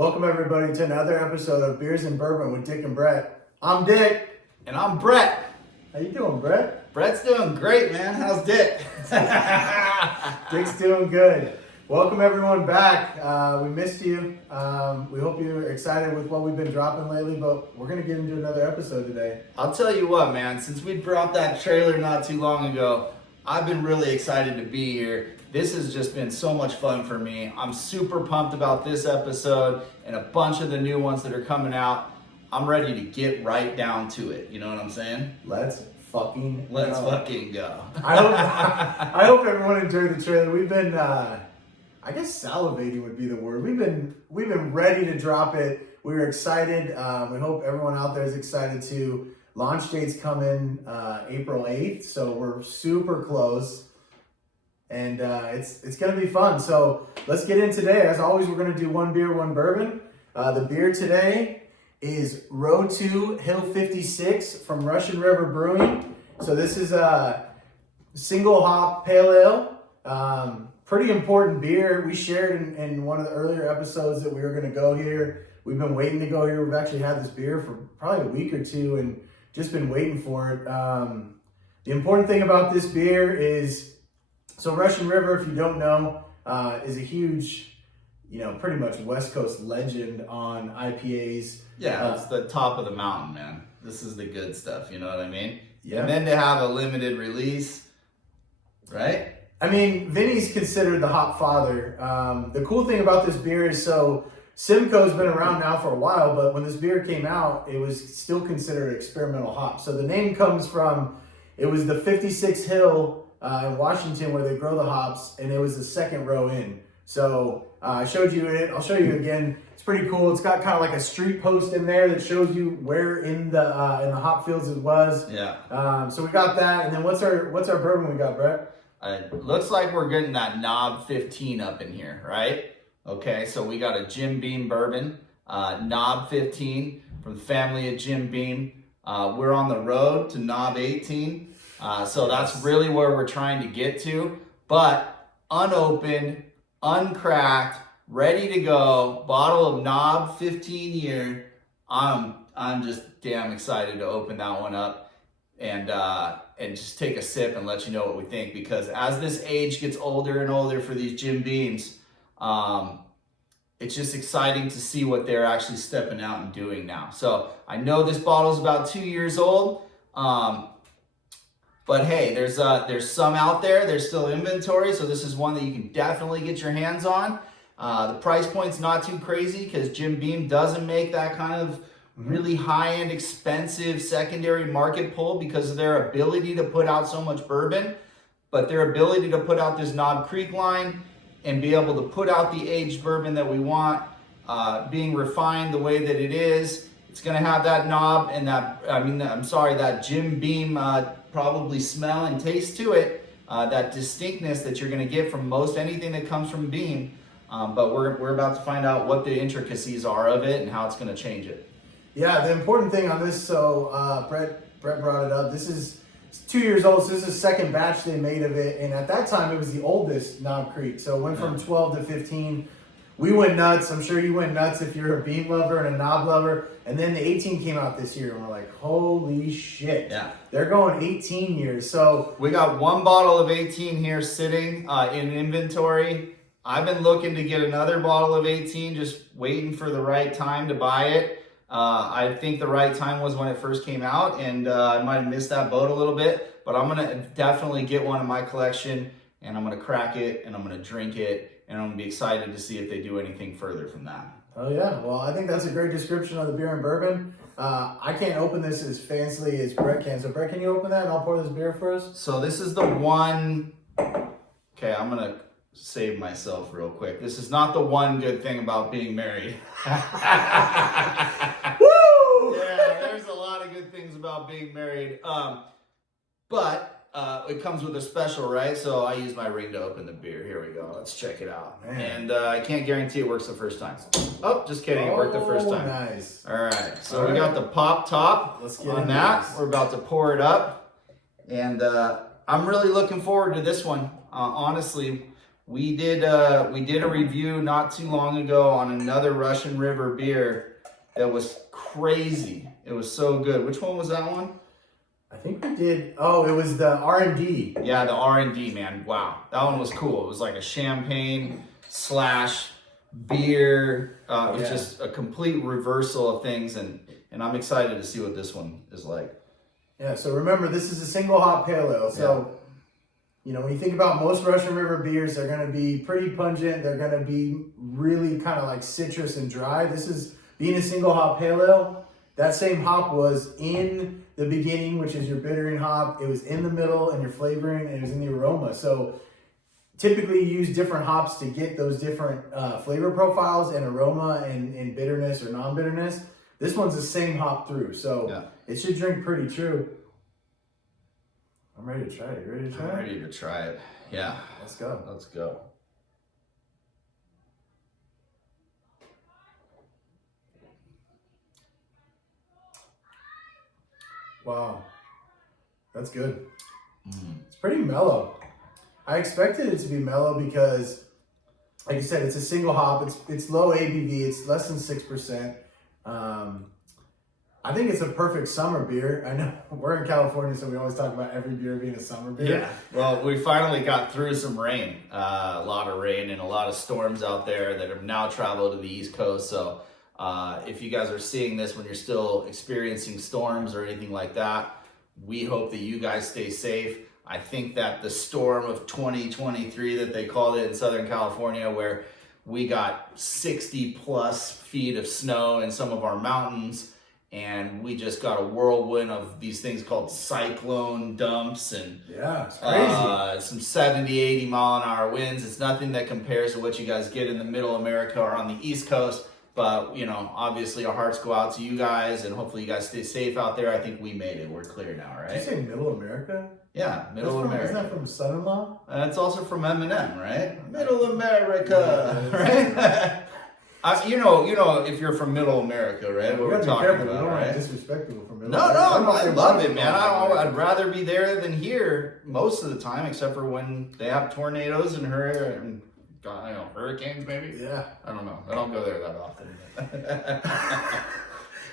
Welcome everybody to another episode of Beers and Bourbon with Dick and Brett. I'm Dick. And I'm Brett. How you doing, Brett? Brett's doing great, man. How's Dick? Dick's doing good. Welcome everyone back. We missed you. We hope you're excited with what we've been dropping lately, but we're going to get into another episode today. I'll tell you what, man. Since we dropped that trailer not too long ago, I've been really excited to be here. This has just been so much fun for me. I'm super pumped about this episode and a bunch of the new ones that are coming out. I'm ready to get right down to it. You know what I'm saying? Let's fucking go. I hope everyone enjoyed the trailer. We've been, I guess salivating would be the word. We've been ready to drop it. We were excited. We hope everyone out there is excited too. Launch date's coming April 8th, so we're super close. And it's going to be fun. So let's get in today. As always, we're going to do one beer, one bourbon. The beer today is Row 2 Hill 56 from Russian River Brewing. So this is a single hop pale ale. Pretty important beer. We shared in one of the earlier episodes that we were going to go here. We've been waiting to go here. We've actually had this beer for probably a week or two and just been waiting for it. The important thing about this beer is, so Russian River, if you don't know, is a huge, pretty much West Coast legend on IPAs. Yeah, it's the top of the mountain, man. This is the good stuff, you know what I mean? Yeah. And then to have a limited release, right? I mean, Vinny's considered the hop father. The cool thing about this beer is, so Simcoe's been around now for a while, but when this beer came out, it was still considered experimental hop. So the name comes from, it was the 56 Hill in Washington where they grow the hops, and it was the second row in. So I showed you it. I'll show you again. It's pretty cool. It's got kind of like a street post in there that shows you where in the hop fields it was. Yeah. So we got that, and then what's our bourbon we got, Brett? Looks like we're getting that Knob 15 up in here, right? Okay, so we got a Jim Beam bourbon, Knob 15 from the family of Jim Beam. We're on the road to Knob 18. So that's really where we're trying to get to, but unopened, uncracked, ready to go, bottle of Knob 15 year. I'm just damn excited to open that one up and just take a sip and let you know what we think, because as this age gets older and older for these Jim Beams, it's just exciting to see what they're actually stepping out and doing now. So I know this bottle is about 2 years old. But hey, there's some out there. There's still inventory, so this is one that you can definitely get your hands on. The price point's not too crazy because Jim Beam doesn't make that kind of really high-end, expensive secondary market pull because of their ability to put out so much bourbon. But their ability to put out this Knob Creek line and be able to put out the aged bourbon that we want, being refined the way that it is, it's going to have that knob and that Jim Beam probably smell and taste to it, that distinctness that you're going to get from most anything that comes from Beam. But we're about to find out what the intricacies are of it and how it's going to change it. Yeah, the important thing on this, so Brett brought it up. This is 2 years old, so this is the second batch they made of it. And at that time, it was the oldest Knob Creek. So it went from 12 to 15. We went nuts. I'm sure you went nuts if you're a Beam lover and a Knob lover. And then the 18 came out this year, and we're like, holy shit. Yeah. They're going 18 years. So we got one bottle of 18 here sitting in inventory. I've been looking to get another bottle of 18, just waiting for the right time to buy it. I think the right time was when it first came out, and I might have missed that boat a little bit, but I'm going to definitely get one in my collection, and I'm going to crack it, and I'm going to drink it, and I'm going to be excited to see if they do anything further from that. Oh yeah, well I think that's a great description of the beer and bourbon. I can't open this as fancily as Brett can, so Brett, can you open that and I'll pour this beer for us? So this is the one, okay, I'm going to save myself real quick. This is not the one good thing about being married. Woo! Yeah, there's a lot of good things about being married. But it comes with a special, right? So I use my ring to open the beer. Here we go. Let's check it out. Man. And I can't guarantee it works the first time. Oh, just kidding. It worked the first time. Nice. All right. So we got the pop top. Let's get on into that. this. We're about to pour it up. And I'm really looking forward to this one. Honestly, we did a review not too long ago on another Russian River beer that was crazy. It was so good. Which one was that one? I think we did. Oh, it was the R&D. Yeah, the R&D, man. Wow, that one was cool. It was like a champagne slash beer. It was just a complete reversal of things, and I'm excited to see what this one is like. Yeah. So remember, this is a single hop pale ale. So you know, when you think about most Russian River beers, they're going to be pretty pungent. They're going to be really kind of like citrus and dry. This is being a single hop pale ale. That same hop was in the beginning, which is your bittering hop. It was in the middle and your flavoring, and it was in the aroma. So typically you use different hops to get those different flavor profiles and aroma and bitterness or non-bitterness. This one's the same hop through. So it should drink pretty true. I'm ready to try it. You ready to try it? I'm ready to try it. Yeah. Let's go. Let's go. Wow, that's good. It's pretty mellow. I expected it to be mellow because, like you said, it's a single hop. It's low ABV. It's less than 6%. I think it's a perfect summer beer. I know we're in California, so we always talk about every beer being a summer beer. Yeah. Well, we finally got through some rain, a lot of rain and a lot of storms out there that have now traveled to the East Coast. So if you guys are seeing this when you're still experiencing storms or anything like that, we hope that you guys stay safe. I think that the storm of 2023 that they called it in Southern California, where we got 60 plus feet of snow in some of our mountains, and we just got a whirlwind of these things called cyclone dumps and it's crazy. Some 70, 80 mile an hour winds. It's nothing that compares to what you guys get in the middle America or on the East Coast. But, you know, obviously our hearts go out to you guys, and hopefully you guys stay safe out there. I think we made it. We're clear now, right? Did you say Middle America? Yeah, Middle America. Isn't that from Son-in-Law? It's also from Eminem, right? Middle America, right? You know, if you're from Middle America, right? What we're talking about, right? Disrespectful from Middle No, America. I love it, man. I'd rather be there than here most of the time, except for when they have tornadoes and hurricanes, maybe. Yeah, I don't know. I don't go there that often.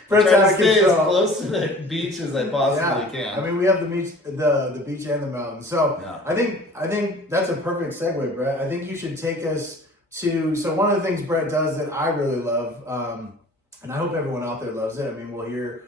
Brett's Trying out to of stay as control. close to the beach as I possibly can. I mean, we have the beach, the beach and the mountain. So I think that's a perfect segue, Brett. I think you should take us to. So one of the things Brett does that I really love, and I hope everyone out there loves it. I mean,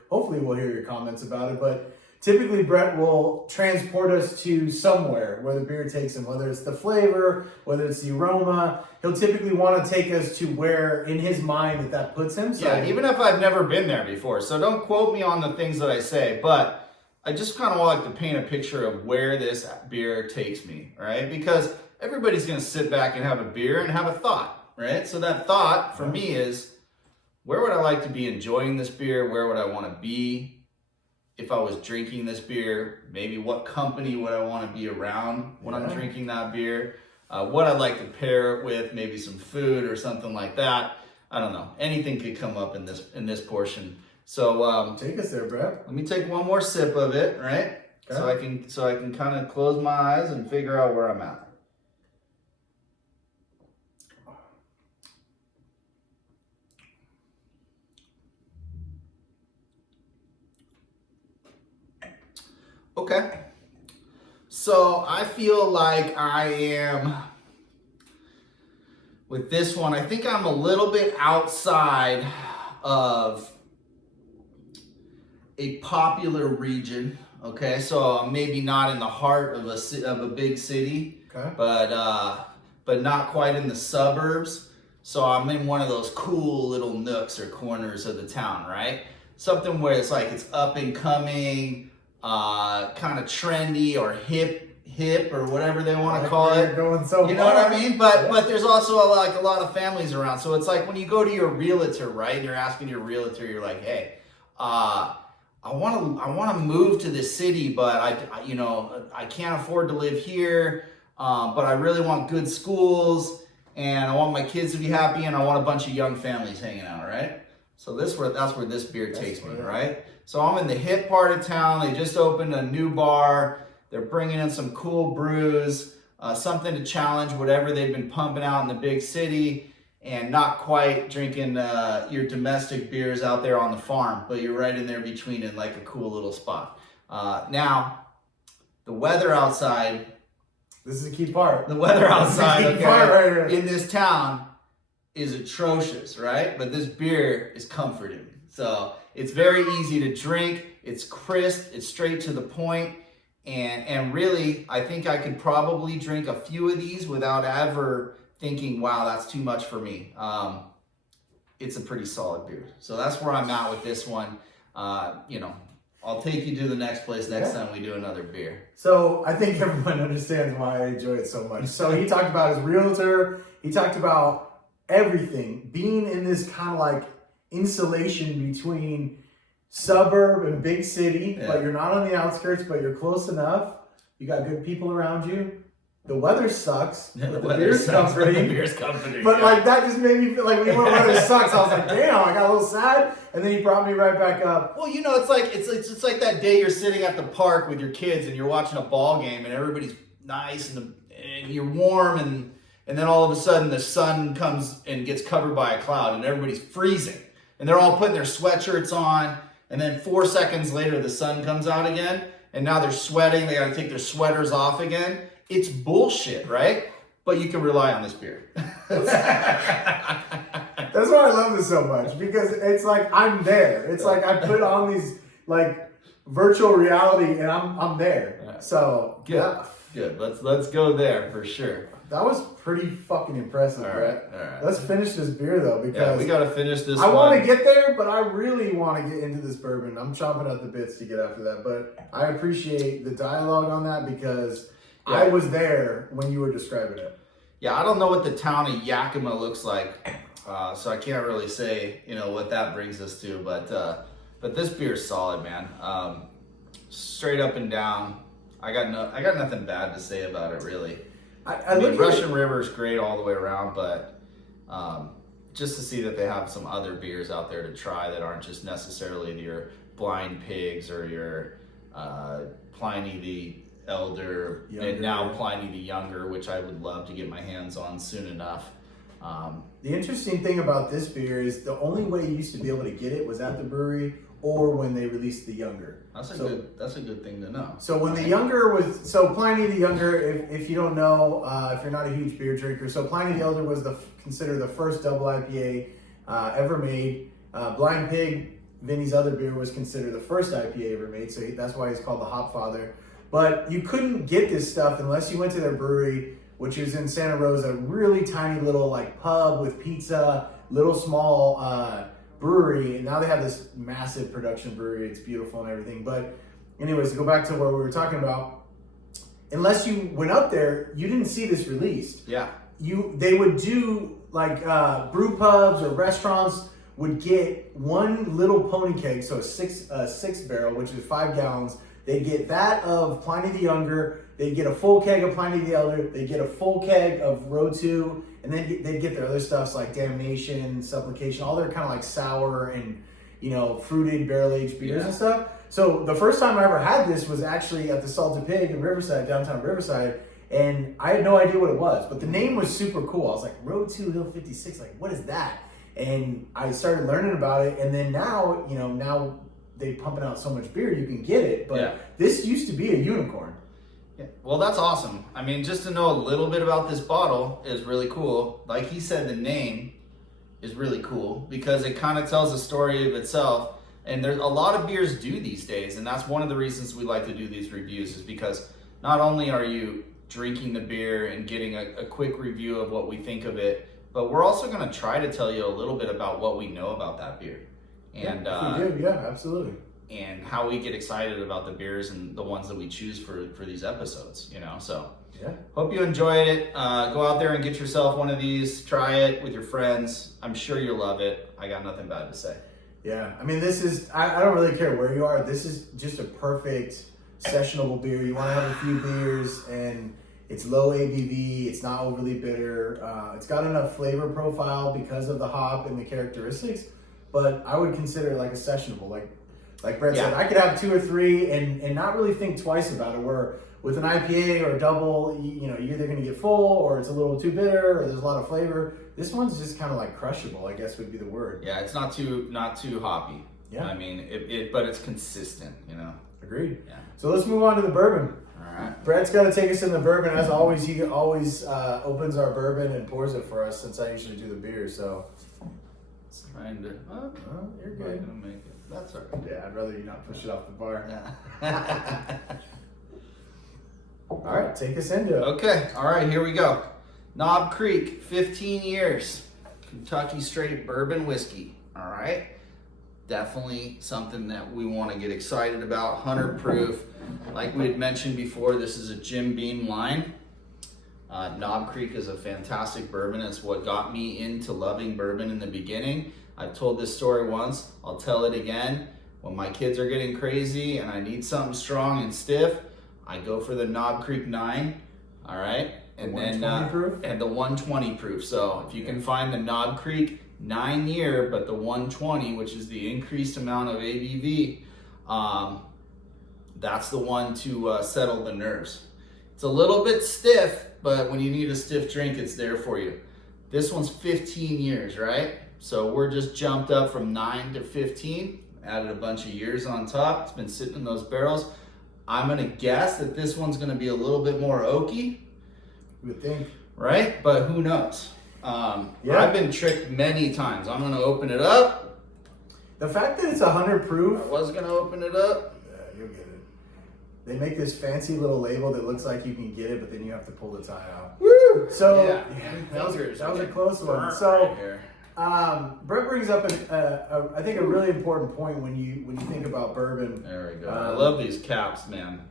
hopefully we'll hear your comments about it, but. Typically, Brett will transport us to somewhere where the beer takes him, whether it's the flavor, whether it's the aroma. He'll typically want to take us to where, in his mind, that puts him. So, yeah, even if I've never been there before. So don't quote me on the things that I say, but I just kind of like to paint a picture of where this beer takes me, right? Because everybody's going to sit back and have a beer and have a thought, right? So that thought for me is, where would I like to be enjoying this beer? Where would I want to be? If I was drinking this beer, maybe what company would I want to be around when I'm drinking that beer? What I'd like to pair it with, maybe some food or something like that. I don't know. Anything could come up in this portion. So take us there, Brett. Let me take one more sip of it, right? Okay. So I can kind of close my eyes and figure out where I'm at. Okay, so I feel like I am, with this one, I think I'm a little bit outside of a popular region, okay? So I'm maybe not in the heart of a big city, okay, but not quite in the suburbs. So I'm in one of those cool little nooks or corners of the town, right? Something where it's like it's up and coming, kind of trendy or hip or whatever they want to call it. Going so you know what I mean? But there's also a lot of families around. So it's like when you go to your realtor, right? And you're asking your realtor, you're like, hey, I want to move to this city, but I can't afford to live here. But I really want good schools, and I want my kids to be happy, and I want a bunch of young families hanging out, right? So that's where this beer takes me, right? So I'm in the hip part of town. They just opened a new bar. They're bringing in some cool brews. something to challenge whatever they've been pumping out in the big city, and not quite drinking your domestic beers out there on the farm, but you're right in there between in like a cool little spot. Now, the weather outside. This is a key part. The weather outside right in this town is atrocious, right? But this beer is comforting. So it's very easy to drink. It's crisp. It's straight to the point. And really, I think I could probably drink a few of these without ever thinking, wow, that's too much for me. It's a pretty solid beer. So that's where I'm at with this one. I'll take you to the next place next time we do another beer. So I think everyone understands why I enjoy it so much. So he talked about his realtor. He talked about everything. Being in this kind of like insulation between suburb and big city, but you're not on the outskirts, but you're close enough. You got good people around you. The weather sucks, but the beer's comforting. The beer's comforting. But like that just made me feel like when you went weather sucks, I was like, damn, I got a little sad. And then he brought me right back up. Well, it's like that day you're sitting at the park with your kids and you're watching a ball game and everybody's nice and you're warm and then all of a sudden the sun comes and gets covered by a cloud and everybody's freezing. And they're all putting their sweatshirts on, and then 4 seconds later the sun comes out again and now they're sweating, they gotta take their sweaters off again. It's bullshit, right? But you can rely on this beer. That's why I love this so much, because it's like I'm there. It's like I put on these like virtual reality and I'm there. Right. So Good. Let's go there for sure. That was pretty fucking impressive, Brett. All right. Let's finish this beer though, because we gotta finish this. I want to get there, but I really want to get into this bourbon. I'm chomping at the bits to get after that, but I appreciate the dialogue on that because I was there when you were describing it. Yeah, I don't know what the town of Yakima looks like, so I can't really say what that brings us to. But this beer is solid, man. Straight up and down. I got nothing bad to say about it, really. I mean, Russian River is great all the way around, but just to see that they have some other beers out there to try that aren't just necessarily your Blind Pigs or your Pliny the Elder, and now Pliny the Younger, which I would love to get my hands on soon enough. The interesting thing about this beer is the only way you used to be able to get it was at the brewery or when they released the Younger. That's a good thing to know. So when the Younger was, Pliny the Younger, if you don't know, if you're not a huge beer drinker, so Pliny the Elder was considered the first double IPA ever made. Blind Pig, Vinny's other beer, was considered the first IPA ever made, so that's why he's called the Hop Father. But you couldn't get this stuff unless you went to their brewery, which is in Santa Rosa, really tiny little like pub with pizza, little small brewery. And now they have this massive production brewery. It's beautiful and everything. But anyways, to go back to what we were talking about, unless you went up there, you didn't see this released. Yeah. They would do like brew pubs or restaurants would get one little pony keg, so a six barrel, which is 5 gallons. They get that of Pliny the Younger, they get a full keg of Pliny the Elder, they get a full keg of Road 2, and then they get their other stuffs like Damnation, Supplication, all their kind of like sour and, fruited barrel-aged beers and stuff. So the first time I ever had this was actually at the Salted Pig in Riverside, downtown Riverside, and I had no idea what it was, but the name was super cool. I was like, Road 2 Hill 56, like, what is that? And I started learning about it, and then now, now they're pumping out so much beer, you can get it. But this used to be a unicorn. Yeah. Well, that's awesome. I mean, just to know a little bit about this bottle is really cool. Like he said, the name is really cool because it kind of tells a story of itself. And there's a lot of beers do these days, and that's one of the reasons we like to do these reviews, is because not only are you drinking the beer and getting a quick review of what we think of it, but we're also going to try to tell you a little bit about what we know about that beer. And we do, absolutely. And how we get excited about the beers and the ones that we choose for these episodes, So hope you enjoyed it. Go out there and get yourself one of these. Try it with your friends. I'm sure you'll love it. I got nothing bad to say. Yeah, I mean, this is, I don't really care where you are. This is just a perfect sessionable beer. You want to have a few beers, and it's low ABV. It's not overly bitter. It's got enough flavor profile because of the hop and the characteristics. But I would consider it like a sessionable. Like Like Brett said, I could have 2 or 3 and not really think twice about it. Where with an IPA or a double, you're either going to get full or it's a little too bitter or there's a lot of flavor. This one's just kind of like crushable, I guess would be the word. Yeah, it's not too hoppy. Yeah. I mean, but it's consistent, Agreed. Yeah. So let's move on to the bourbon. All right. Brett's got to take us in the bourbon. As always, he always opens our bourbon and pours it for us since I usually do the beer. So, Trying to. Oh, you're I'm good. not gonna make it. That's all right. Yeah, I'd rather you not push it off the bar. Yeah. All right, take us into it. Okay. All right. Here we go. Knob Creek, 15 years, Kentucky straight bourbon whiskey. All right. Definitely something that we want to get excited about. 100 proof. Like we had mentioned before, this is a Jim Beam line. Knob Creek is a fantastic bourbon. It's what got me into loving bourbon in the beginning. I've told this story once. I'll tell it again. When my kids are getting crazy and I need something strong and stiff, I go for the Knob Creek 9. All right. And then proof? And the 120 proof. So if you can find the Knob Creek 9 year, but the 120, which is the increased amount of ABV, that's the one to settle the nerves. It's a little bit stiff, but when you need a stiff drink, it's there for you. This one's 15 years, right? So we're just jumped up from 9 to 15, added a bunch of years on top. It's been sitting in those barrels. I'm gonna guess that this one's gonna be a little bit more oaky. You would think. Right? But who knows? I've been tricked many times. I'm gonna open it up. The fact that it's 100 proof. I was gonna open it up. Yeah, you'll get it. They make this fancy little label that looks like you can get it, but then you have to pull the tie out. Woo! So that was a close one. So Brett brings up I think a really important point when you think about bourbon. There we go. I love these caps, man.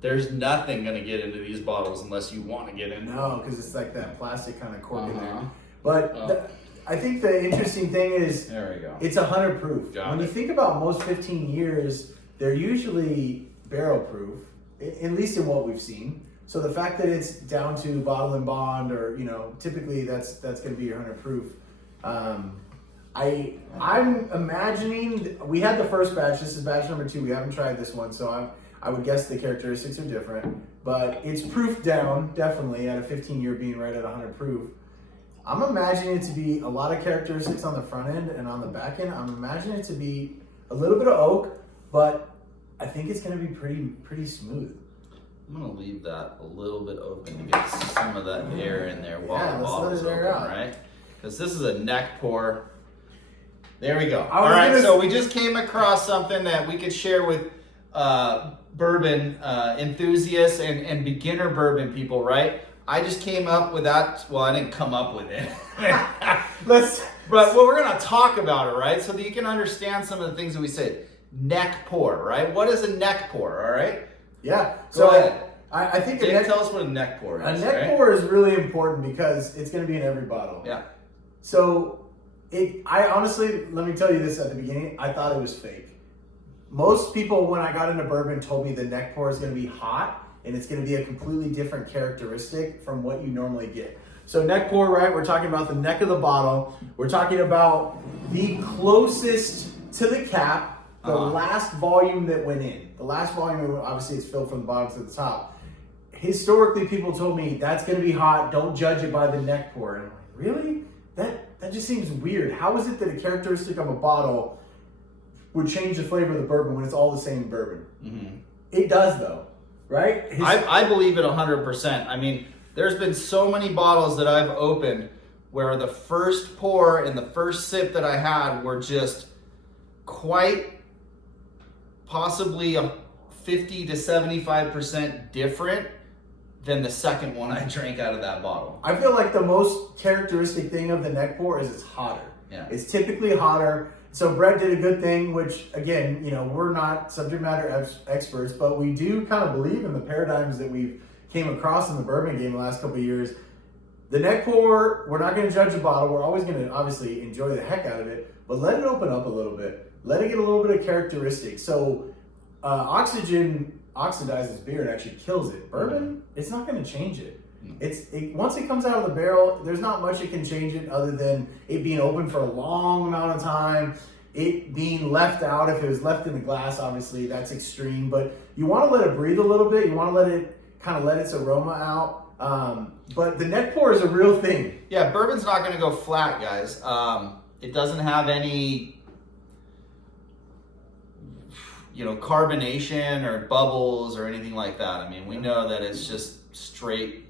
There's nothing gonna get into these bottles unless you want to get in. No, because it's like that plastic kind of cork in there. But I think the interesting thing is there we go. It's 100 proof. When you think about most 15 years, they're usually barrel proof, at least in what we've seen. So the fact that it's down to bottle and bond, or typically that's going to be your 100 proof. I'm imagining we had the first batch. This is batch number 2. We haven't tried this one, so I would guess the characteristics are different. But it's proof down, definitely, at a 15-year being right at 100 proof. I'm imagining it to be a lot of characteristics on the front end and on the back end. I'm imagining it to be a little bit of oak, but I think it's going to be pretty smooth. I'm going to leave that a little bit open to get some of that air in there while the bottle's open, right? Because this is a neck pour. There we go. All right, so we just came across something that we could share with bourbon enthusiasts and beginner bourbon people, right? I just came up with that. Well, I didn't come up with it. But we're going to talk about it, right? So that you can understand some of the things that we said. Neck pour, right? What is a neck pour, all right? Yeah. Go ahead. I think tell us what a neck pour is. A neck pour is really important because it's going to be in every bottle. Yeah. So I honestly, let me tell you this at the beginning, I thought it was fake. Most people, when I got into bourbon, told me the neck pour is going to be hot and it's going to be a completely different characteristic from what you normally get. So neck pour, right? We're talking about the neck of the bottle. We're talking about the closest to the cap, the last volume that went in. The last volume, obviously, it's filled from the bottom to the top. Historically, people told me that's going to be hot. Don't judge it by the neck pour. And I'm like, really? That just seems weird. How is it that a characteristic of a bottle would change the flavor of the bourbon when it's all the same bourbon? Mm-hmm. It does, though, right? I believe it 100%. I mean, there's been so many bottles that I've opened where the first pour and the first sip that I had were just quite possibly a 50 to 75% different than the second one I drank out of that bottle. I feel like the most characteristic thing of the neck pour is it's hotter. Yeah. It's typically hotter. So Brett did a good thing, which again, we're not subject matter experts, but we do kind of believe in the paradigms that we've came across in the bourbon game the last couple of years. The neck pour, we're not going to judge the bottle. We're always going to obviously enjoy the heck out of it, but let it open up a little bit. Let it get a little bit of characteristics. So oxygen oxidizes beer and actually kills it. Bourbon, it's not going to change it. Once it comes out of the barrel, there's not much it can change it other than it being open for a long amount of time. it being left out. If it was left in the glass, obviously that's extreme, but you want to let it breathe a little bit. You want to let it kind of let its aroma out. But the neck pour is a real thing. Yeah, bourbon's not going to go flat, guys. It doesn't have any, carbonation or bubbles or anything like that. I mean, we know that it's just straight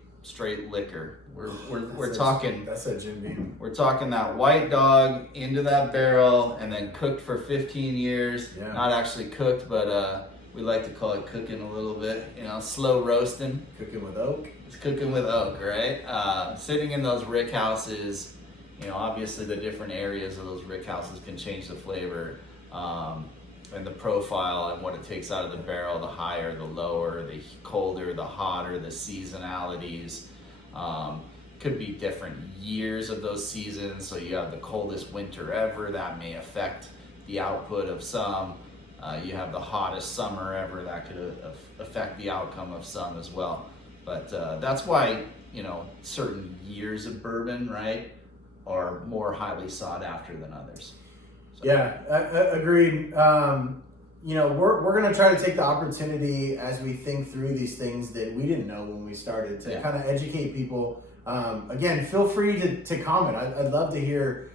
liquor. We're talking. That's a Jim Beam. We're talking that white dog into that barrel and then cooked for 15 years. Yeah. Not actually cooked, but we like to call it cooking a little bit. Slow roasting. Cooking with oak. It's cooking with oak, right? Sitting in those rick houses. Obviously the different areas of those rick houses can change the flavor. And the profile and what it takes out of the barrel, the higher, the lower, the colder, the hotter, the seasonalities. Could be different years of those seasons. So you have the coldest winter ever, that may affect the output of some. You have the hottest summer ever, that could affect the outcome of some as well. But that's why, certain years of bourbon, right, are more highly sought after than others. So. Yeah, agreed. We're going to try to take the opportunity as we think through these things that we didn't know when we started to kind of educate people. Again, feel free to comment. I'd love to hear,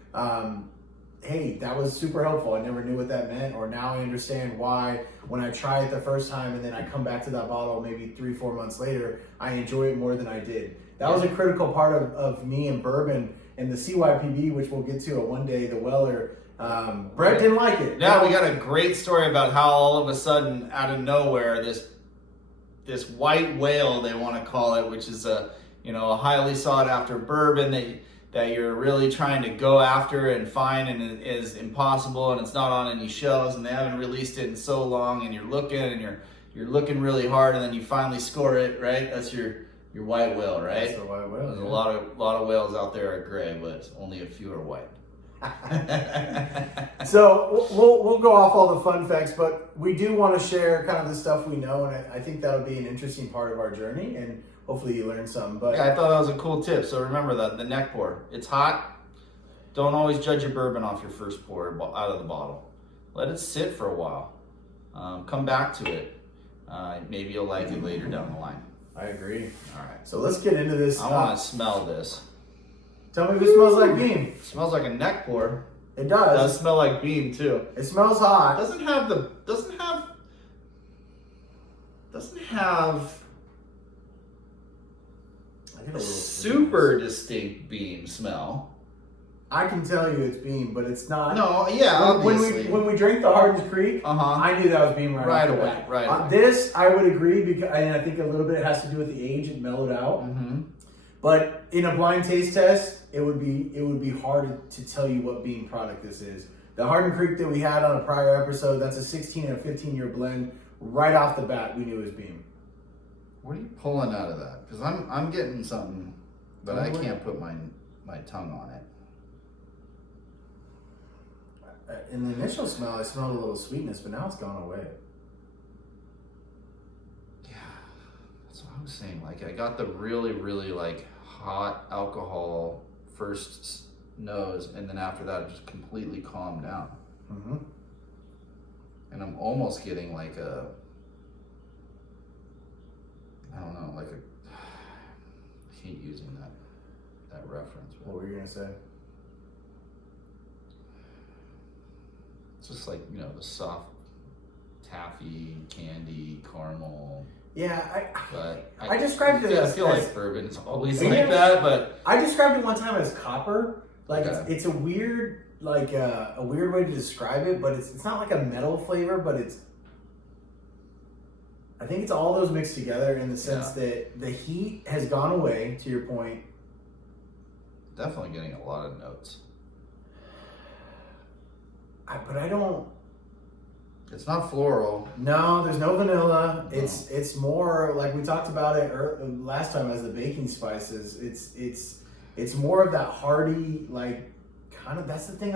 hey, that was super helpful. I never knew what that meant, or now I understand why when I try it the first time and then I come back to that bottle maybe 3-4 months later, I enjoy it more than I did. That was a critical part of me and bourbon and the CYPB, which we'll get to one day, the Weller. Brett didn't like it. Yeah, we got a great story about how all of a sudden, out of nowhere, this white whale, they want to call it, which is a highly sought after bourbon that you're really trying to go after and find, and it is impossible, and it's not on any shelves, and they haven't released it in so long, and you're looking really hard, and then you finally score it, right? That's your white whale, right? That's the white whale. There's a lot of whales out there are gray, but only a few are white. So we'll go off all the fun facts, but we do want to share kind of the stuff we know, and I think that'll be an interesting part of our journey, and hopefully you learn something. But yeah, I thought that was a cool tip. So remember that the neck pour, it's hot. Don't always judge your bourbon off your first pour out of the bottle. Let it sit for a while. Come back to it. Maybe you'll like it later down the line. I agree. All right. So let's get into this. I want to smell this. Tell me if it smells like beam. It smells like a neck pour. It does. It does smell like beam too. It smells hot. Doesn't have a super distinct beam smell. I can tell you it's beam, but it's not. No, yeah, obviously. When we drank the Hardens Creek, Uh-huh. I knew that was beam right away. back. Right away. This I would agree, because and I think a little bit has to do with the age. It mellowed out. Mm-hmm. But in a blind taste test, it would be hard to tell you what beam product this is. The Hardin Creek that we had on a prior episode, that's a 16 and a 15-year blend. Right off the bat, we knew it was beam. What are you pulling out of that? Because I'm getting something, but I can't put my tongue on it. In the initial smell, I smelled a little sweetness, but now it's gone away. Yeah, that's what I was saying. Like, I got the really, really like hot alcohol first nose, and then after that, it just completely calmed down. Mm-hmm. And I'm almost getting like a, I don't know, like a, I hate using that reference. What were you gonna say? It's just like, the soft taffy, candy, caramel. Yeah, But I described it I as, feel like bourbon's always Yeah. like that, but I described it one time as copper. Like Okay. it's a weird, like a weird way to describe it, but it's not like a metal flavor, but I think it's all those mixed together in the sense that the heat has gone away, to your point. definitely getting a lot of notes. But I don't. It's not floral. No, there's no vanilla. It's more like we talked about it last time as the baking spices. It's more of that hearty, like kind of. That's the thing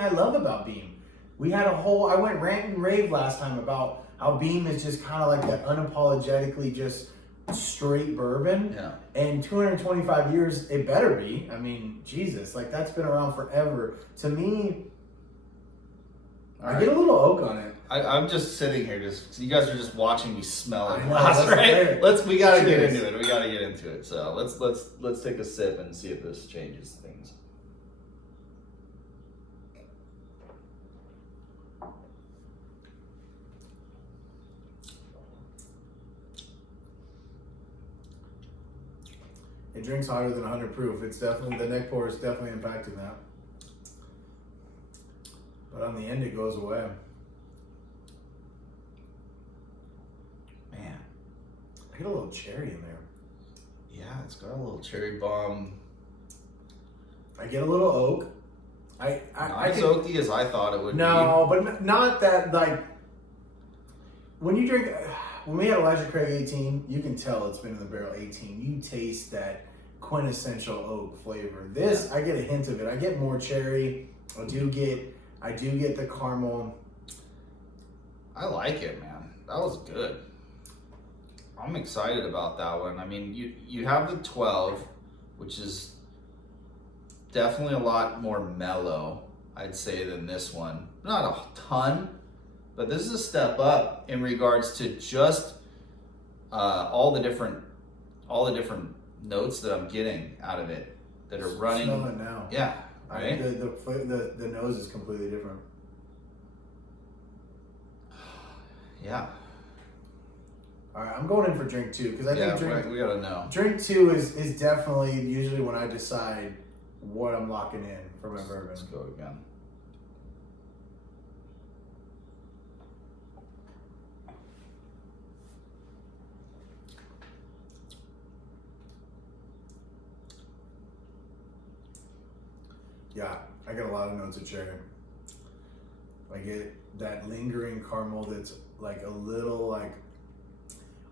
I love about Beam. We had I went rant and rave last time about how Beam is just kind of like that unapologetically just straight bourbon. Yeah. And 225 years, it better be. I mean, Jesus, like that's been around forever. To me, I get a little oak on it. I'm just sitting here, you guys are just watching me smell it. I know, that's Right? fair. We gotta get Cheers. into it. We gotta get into it. So let's take a sip and see if this changes things. It drinks hotter than 100 proof. It's definitely, the neck pour is definitely impacting that. But on the end, it goes away. Man. I get a little cherry in there. Yeah, it's got a little cherry bomb. I get a little oak. Not as oaky as I thought it would be. No, but not that, like, when you drink, when we had Elijah Craig 18, you can tell it's been in the barrel 18. You taste that quintessential oak flavor. This, I get a hint of it. I get more cherry. I do get the caramel. I like it, man. That was good. I'm excited about that one. I mean, you have the 12, which is definitely a lot more mellow, I'd say, than this one. Not a ton, but this is a step up in regards to just all the different notes that I'm getting out of it that are running. Smell it now. Yeah, right. The nose is completely different. Yeah. All right, I'm going in for drink 2 because I think we gotta know. Drink 2 is definitely usually when I decide what I'm locking in for my bourbon. Let's go again. Yeah, I get a lot of notes of cherry. I get that lingering caramel that's like a little like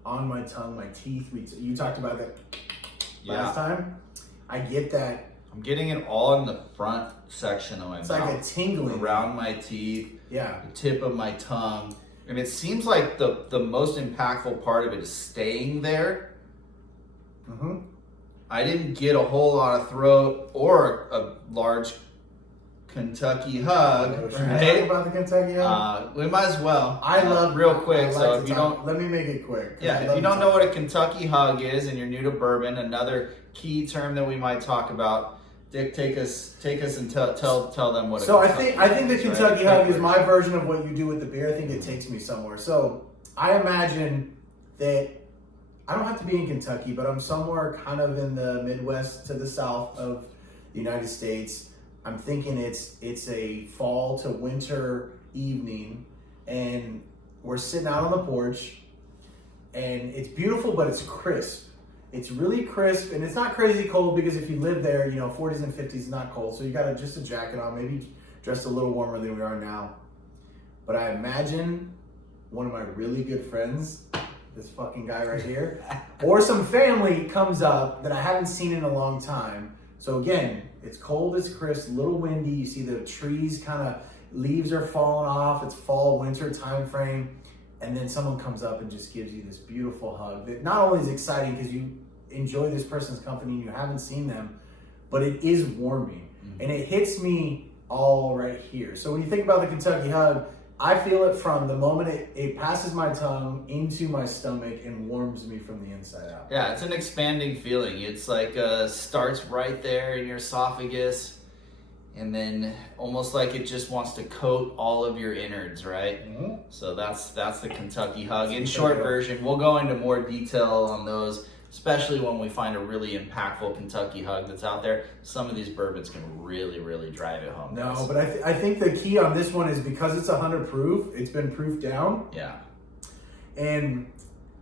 on my tongue, my teeth. You talked about that last time. I get that. I'm getting it all in the front section of my mouth. It's like a tingling around my teeth. Yeah. The tip of my tongue. And it seems like the most impactful part of it is staying there. Mm-hmm. I didn't get a whole lot of throat or a large Kentucky hug. Should we talk about the Kentucky hug? We might as well. I love real quick. So if you don't, let me make it quick. Yeah, if you don't know what a Kentucky hug is and you're new to bourbon, another key term that we might talk about. Dick, take us and tell them what. So I think the Kentucky hug is my version of what you do with the beer. I think it takes me somewhere. So I imagine that I don't have to be in Kentucky, but I'm somewhere kind of in the Midwest to the south of the United States. I'm thinking it's a fall to winter evening, and we're sitting out on the porch, and it's beautiful, but it's crisp. It's really crisp, and it's not crazy cold because if you live there, 40s and 50s is not cold, so you got just a jacket on, maybe dressed a little warmer than we are now. But I imagine one of my really good friends, this fucking guy right here, or some family comes up that I haven't seen in a long time. So again, it's cold, it's crisp, a little windy. You see the trees leaves are falling off. It's fall, winter time frame. And then someone comes up and just gives you this beautiful hug that not only is exciting because you enjoy this person's company and you haven't seen them, but it is warming. Mm-hmm. And it hits me all right here. So when you think about the Kentucky hug, I feel it from the moment it passes my tongue into my stomach and warms me from the inside out. Yeah, it's an expanding feeling. It's like starts right there in your esophagus, and then almost like it just wants to coat all of your innards, right? Mm-hmm. So that's the Kentucky hug. In short version, we'll go into more detail on those, especially when we find a really impactful Kentucky hug that's out there. Some of these bourbons can really, really drive it home. No, but I think the key on this one is because it's 100 proof, it's been proofed down. Yeah. And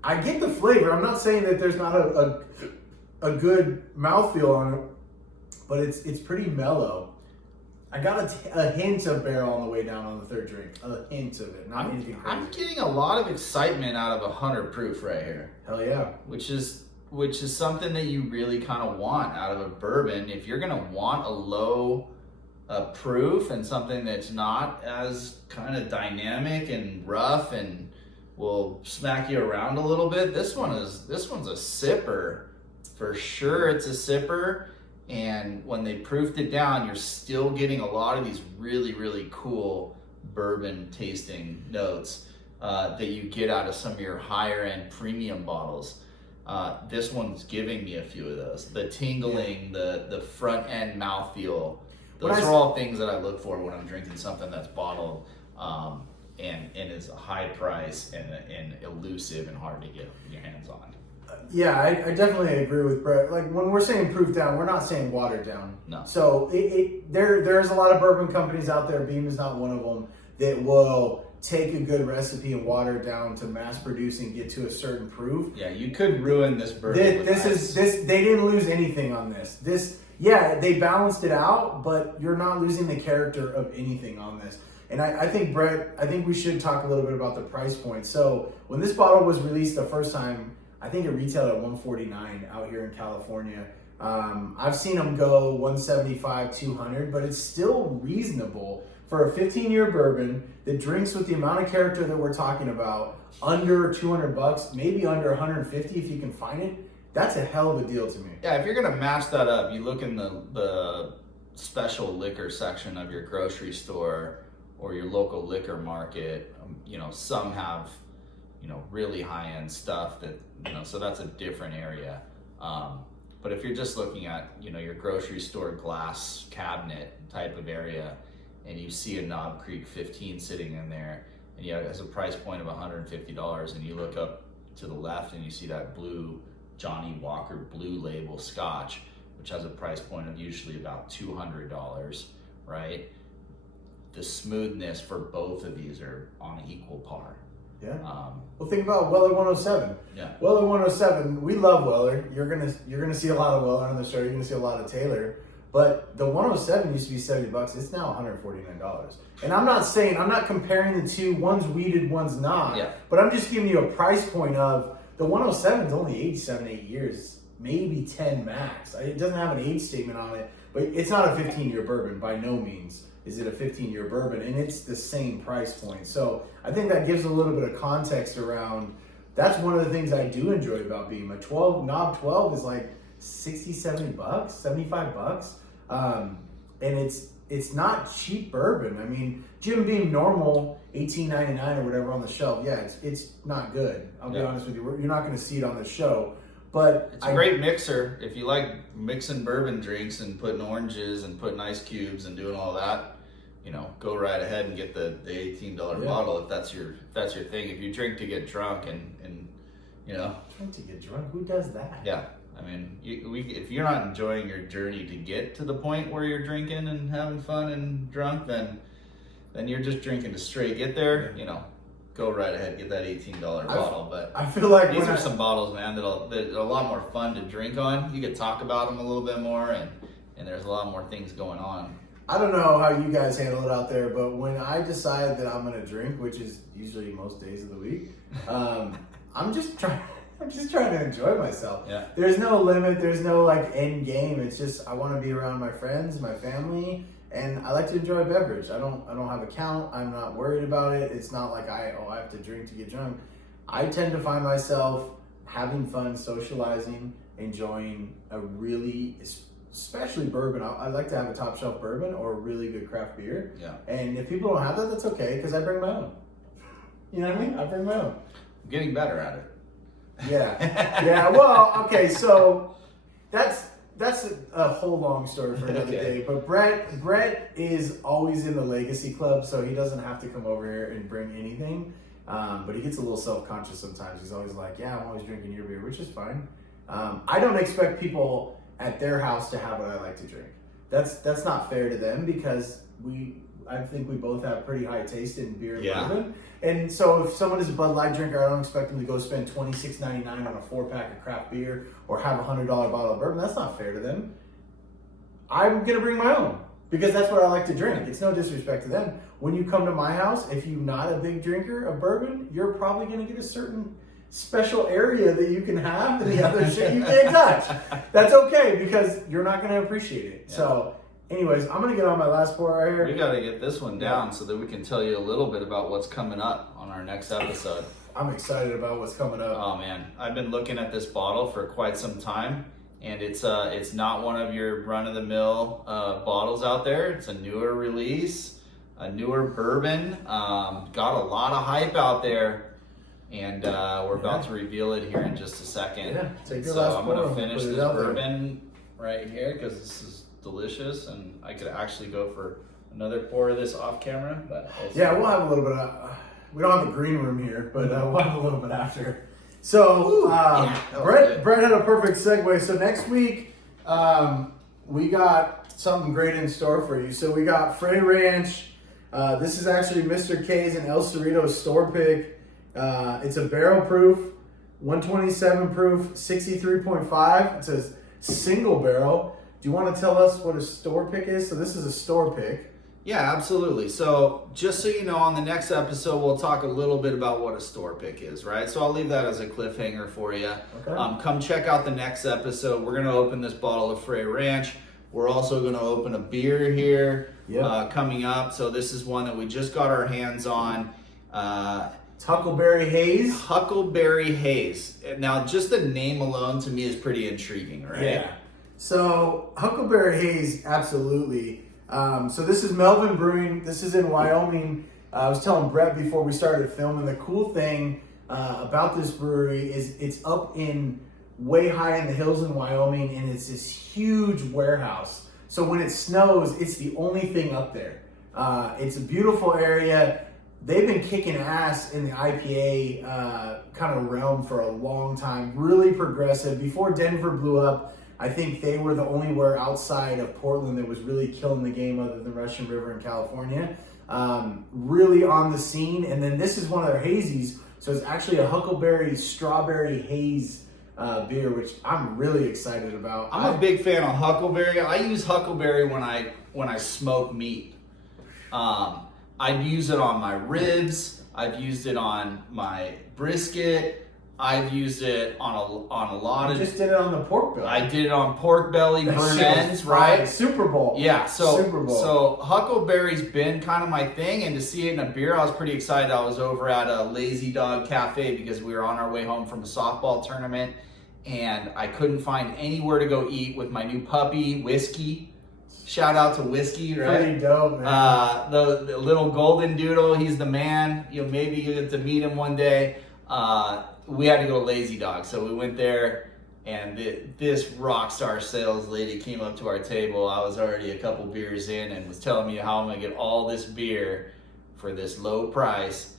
I get the flavor. I'm not saying that there's not a good mouthfeel on it, but it's pretty mellow. I got a hint of barrel on the way down on the third drink. A hint of it, not anything crazy. I'm getting a lot of excitement out of 100 proof right here. Hell yeah. Which is something that you really kind of want out of a bourbon. If you're going to want a low proof and something that's not as kind of dynamic and rough and will smack you around a little bit, this one's a sipper. For sure it's a sipper. And when they proofed it down, you're still getting a lot of these really, really cool bourbon tasting notes that you get out of some of your higher end premium bottles. This one's giving me a few of those. The tingling, the front end mouthfeel. Those are all things that I look for when I'm drinking something that's bottled and is a high price and elusive and hard to get your hands on. Yeah, I definitely agree with Brett. Like when we're saying proof down, we're not saying watered down. No. So there's a lot of bourbon companies out there. Beam is not one of them that will take a good recipe and water it down to mass produce and get to a certain proof. Yeah, you could ruin this bourbon. They didn't lose anything on this. Yeah, they balanced it out, but you're not losing the character of anything on this. And I think, Brett, we should talk a little bit about the price point. So when this bottle was released the first time, I think it retailed at $149 out here in California. I've seen them go $175, $200, but it's still reasonable for a 15-year bourbon that drinks with the amount of character that we're talking about, under $200, maybe under $150 if you can find it. That's a hell of a deal to me. Yeah, if you're gonna match that up, you look in the special liquor section of your grocery store or your local liquor market. Some have really high-end stuff that so that's a different area. But if you're just looking at your grocery store glass cabinet type of area, and you see a Knob Creek 15 sitting in there, and it has a price point of $150, and you look up to the left and you see that blue Johnny Walker Blue Label Scotch, which has a price point of usually about $200, right? The smoothness for both of these are on equal par. Yeah. Well, think about Weller 107. Yeah. Weller 107. We love Weller. You're gonna see a lot of Weller on the show. You're gonna see a lot of Taylor. But the 107 used to be $70. It's now $149. And I'm not comparing the two. One's weeded, one's not. Yeah. But I'm just giving you a price point of the 107 is only 8 years, maybe 10 max. It doesn't have an age statement on it, but it's not a 15-year bourbon by no means. Is it a 15-year bourbon? And it's the same price point. So I think that gives a little bit of context around. That's one of the things I do enjoy about Beam. A Knob 12 is like $60, $70, $75. And it's not cheap bourbon. I mean, Jim Beam normal $18.99 or whatever on the shelf. Yeah, it's not good. I'll be honest with you. You're not going to see it on the show. But it's a great mixer if you like mixing bourbon drinks and putting oranges and putting ice cubes and doing all that. Go right ahead and get the $18 bottle if that's your thing. If you drink to get drunk and drink to get drunk, who does that? Yeah, I mean, if you're not enjoying your journey to get to the point where you're drinking and having fun and drunk, then you're just drinking to straight get there. Go right ahead, get that $18 bottle. But I feel like these are some bottles, man, that are a lot more fun to drink on. You could talk about them a little bit more, and there's a lot more things going on. I don't know how you guys handle it out there, but when I decide that I'm gonna drink, which is usually most days of the week, I'm just trying to enjoy myself. Yeah. There's no limit. There's no end game. It's just I want to be around my friends, my family, and I like to enjoy a beverage. I don't have a count. I'm not worried about it. It's not like I have to drink to get drunk. I tend to find myself having fun, socializing, enjoying a really, especially bourbon. I like to have a top shelf bourbon or a really good craft beer. Yeah. And if people don't have that, that's okay because I bring my own. You know what I mean? I bring my own. I'm getting better at it. Yeah. Yeah. Well, okay. So that's a whole long story for another day. But Brett is always in the Legacy Club, so he doesn't have to come over here and bring anything. But he gets a little self-conscious sometimes. He's always like, "Yeah, I'm always drinking your beer," which is fine. I don't expect people at their house to have what I like to drink. That's not fair to them because I think we both have pretty high taste in beer and bourbon. And so if someone is a Bud Light drinker, I don't expect them to go spend $26.99 on a 4-pack of craft beer or have a $100 bottle of bourbon. That's not fair to them. I'm going to bring my own because that's what I like to drink. It's no disrespect to them. When you come to my house, if you're not a big drinker of bourbon, you're probably going to get a certain special area that you can have and the other shit you can't touch. That's okay because you're not going to appreciate it. Yeah. So anyways, I'm going to get on my last pour right here. We got to get this one down so that we can tell you a little bit about what's coming up on our next episode. I'm excited about what's coming up. Oh man, I've been looking at this bottle for quite some time, and it's not one of your run-of-the-mill bottles out there. It's a newer release. a newer bourbon. Got a lot of hype out there, and we're about to reveal it here in just a second. Yeah, take your so last I'm gonna pour, finish put it this out there. bourbon right here because this is delicious, and I could actually go for another pour of this off camera. But Yeah, we'll have a little bit of, we don't have a green room here, but we'll have a little bit after. So, Brett had a perfect segue. So next week, we got something great in store for you. So we got Frey Ranch. This is actually Mr. K's and El Cerrito store pick. It's a barrel proof, 127 proof, 63.5. It's a single barrel. Do you want to tell us what a store pick is? So this is a store pick. Yeah, absolutely. So just so you know, on the next episode, we'll talk a little bit about what a store pick is, right? So I'll leave that as a cliffhanger for you. Okay. Come check out the next episode. We're going to open this bottle of Frey Ranch. We're also going to open a beer here coming up. So this is one that we just got our hands on. It's Huckleberry Haze. Huckleberry Haze. Now, just the name alone to me is pretty intriguing, right? Yeah. So Huckleberry Haze, absolutely. So this is Melvin Brewing. This is in Wyoming. I was telling Brett before we started filming, the cool thing about this brewery is it's up in way high in the hills in Wyoming, and it's this huge warehouse. So when it snows, it's the only thing up there. It's a beautiful area. They've been kicking ass in the IPA kind of realm for a long time. Really progressive. Before Denver blew up, I think they were the only where outside of Portland that was really killing the game other than Russian River in California. Really on the scene. And then this is one of their hazies. So it's actually a Huckleberry Strawberry Haze beer, which I'm really excited about. I'm a big fan of Huckleberry. I use Huckleberry when I smoke meat. I use it on my ribs. I've used it on my brisket. I've used it on a lot of. You just did it on the pork belly. I did it on pork belly, burn ends, right? Super Bowl. Yeah, Super Bowl. So Huckleberry's been kind of my thing, and to see it in a beer, I was pretty excited. I was over at a Lazy Dog Cafe because we were on our way home from a softball tournament, and I couldn't find anywhere to go eat with my new puppy, Whiskey. Shout out to Whiskey, right? Pretty dope, man. The little golden doodle, he's the man. Maybe you get to meet him one day. We had to go to Lazy Dog, so we went there, and this rock star sales lady came up to our table. I was already a couple beers in and was telling me how I'm gonna get all this beer for this low price.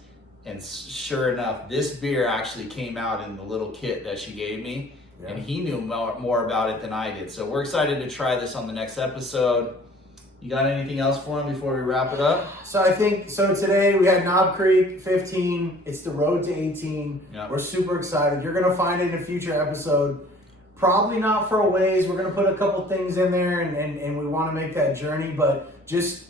And sure enough, this beer actually came out in the little kit that she gave me, and he knew more about it than I did. So we're excited to try this on the next episode. You got anything else for him before we wrap it up? So today we had Knob Creek 15. It's the road to 18. Yep. We're super excited. You're going to find it in a future episode. Probably not for a ways. We're going to put a couple things in there, and we want to make that journey. But just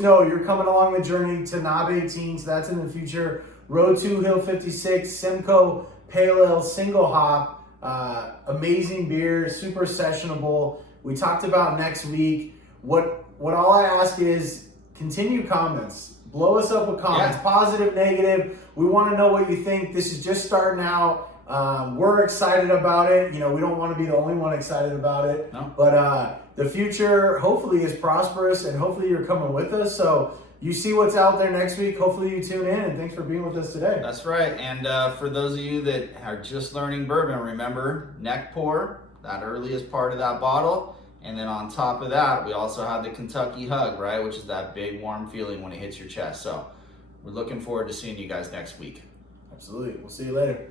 know you're coming along the journey to Knob 18. So that's in the future. Road 2 Hill 56, Simcoe Pale Ale Single Hop. Amazing beer, super sessionable. We talked about next week. What all I ask is continue comments. Blow us up with comments, positive, negative. We want to know what you think. This is just starting out. We're excited about it. We don't want to be the only one excited about it. No. But the future hopefully is prosperous, and hopefully you're coming with us. So you see what's out there next week. Hopefully you tune in, and thanks for being with us today. That's right. And for those of you that are just learning bourbon, remember neck pour, that earliest part of that bottle. And then on top of that, we also have the Kentucky hug, right? Which is that big warm feeling when it hits your chest. So we're looking forward to seeing you guys next week. Absolutely. We'll see you later.